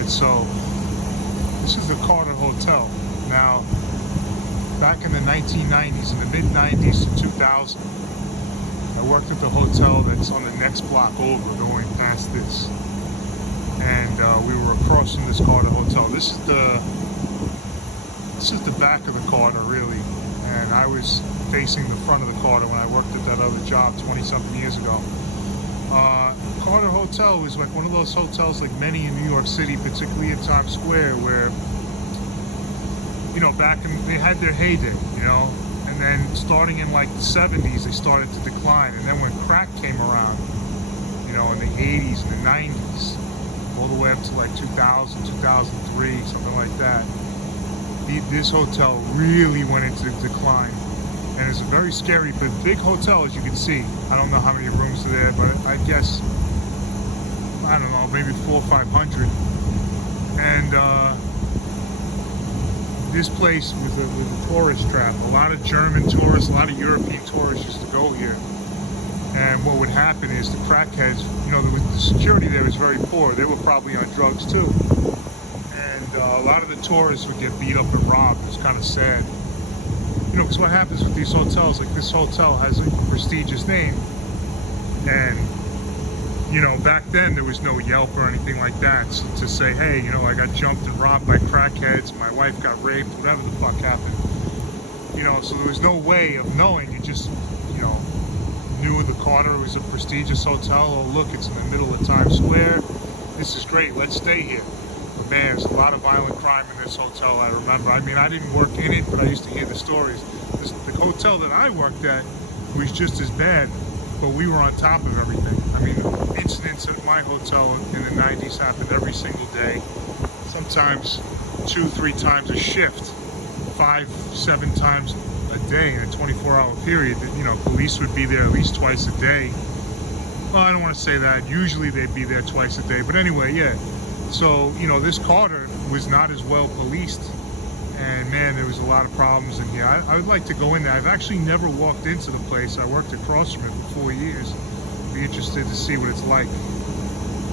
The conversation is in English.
Alright, so this is the Carter Hotel. Now, back in the 1990s, in the mid-90s to 2000, I worked at the hotel that's on the next block over, going past this. And we were across from this Carter Hotel. This is the back of the Carter, really. And I was facing the front of the Carter when I worked at that other job 20-something years ago. Carter Hotel was like one of those hotels, like many in New York City, particularly in Times Square, where, you know, back in, they had their heyday, you know, and then starting in like the 70s, they started to decline. And then when crack came around, you know, in the 80s and the 90s, all the way up to like 2000, 2003, something like that, this hotel really went into decline. And it's a very scary, but big hotel, as you can see. I don't know how many rooms are there, but I guess, I don't know, maybe 400 or 500. And this place was a tourist trap. A lot of German tourists, a lot of European tourists used to go here. And what would happen is the crackheads, you know, the security there was very poor. They were probably on drugs too. And a lot of the tourists would get beat up and robbed. It was kind of sad. You know, because what happens with these hotels, like this hotel has a prestigious name. And, you know, back then there was no Yelp or anything like that. So to say, hey, you know, I got jumped and robbed by crackheads, my wife got raped, whatever the fuck happened. You know, so there was no way of knowing. You just, you know, knew the Carter was a prestigious hotel. Oh, look, it's in the middle of Times Square. This is great, let's stay here. But man, there's a lot of violent crime in this hotel, I remember. I mean, I didn't work in it, but I used to hear the stories. The hotel that I worked at was just as bad, but we were on top of everything. I mean, incidents at my hotel in the 90s happened every single day. Sometimes 2-3 times a shift, 5-7 times a day in a 24-hour period. You know, police would be there at least twice a day. Well, I don't want to say that. Usually they'd be there twice a day. But anyway, yeah. So, you know, this Carter was not as well policed. And man, there was a lot of problems in here. I would like to go in there. I've actually never walked into the place. I worked across from it for 4 years. Be interested to see what it's like.